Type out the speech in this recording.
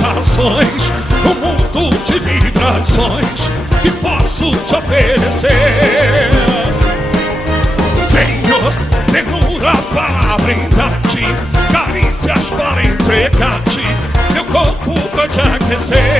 sensações, um mundo de vibrações que posso te oferecer. Tenho ternura para brindar-te, carícias para entregar-te, meu corpo pra te aquecer.